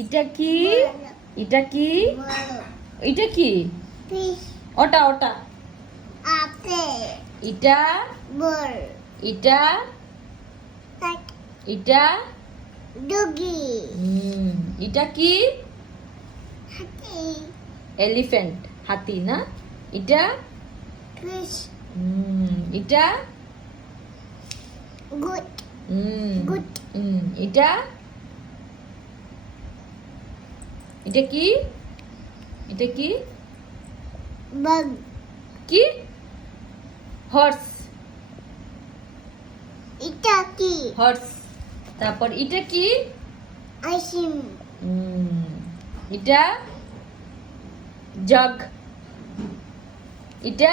এটা কি? এটা কি? এটা কি? ওটা ওটা। এটা এটা এটা এটা কি? এলিফ্যান্ট, হাতি না? এটা এটা এটা এটা কি? এটা কি? কি? হর্স। হর্স। তারপর এটা কি? এটা জগ। এটা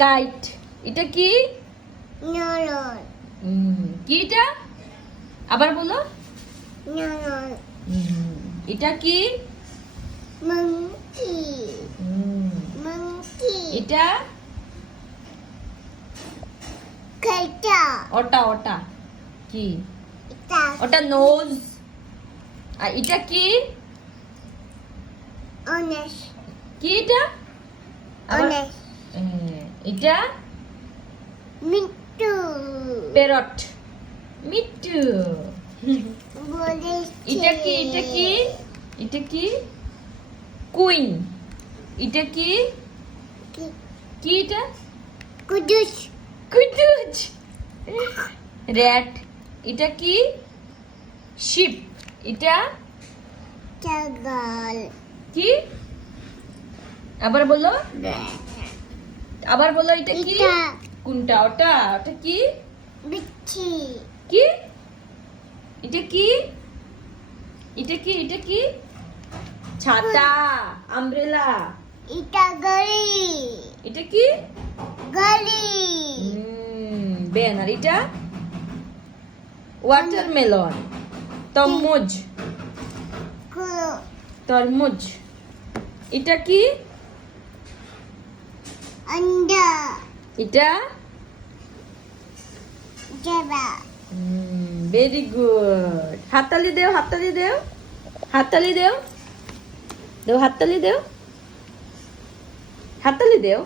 কাইট। এটা কি? কি এটা? আবার বলো। এটা কি? এটা ওটা ওটা কি? ওটা নোজ। আর এটা কি? কি এটা? এটা প্যারট। মিট্টু। এটা কি? এটা কি? এটা কি? কুইন। এটা কি? কি এটা? কুডুস। র্যাট। এটা কি? শিপ। এটা কি? আবার বলো। আবার বলো। এটা কি? কোনটা? ওটা ওটা কি? কি? এটা কি? এটা কি? এটা কি? ছাতা, আমব্রেলা। এটা কি? ব্যানার। এটা ওয়াটারমেলন। তরমুজ। তরমুজ। এটা কি? এটা ভেরি গুড। হাততালি দেও, হাততালি দেও, হাততালি দেও, দেও হাততালি দেও, হাততালি দেও।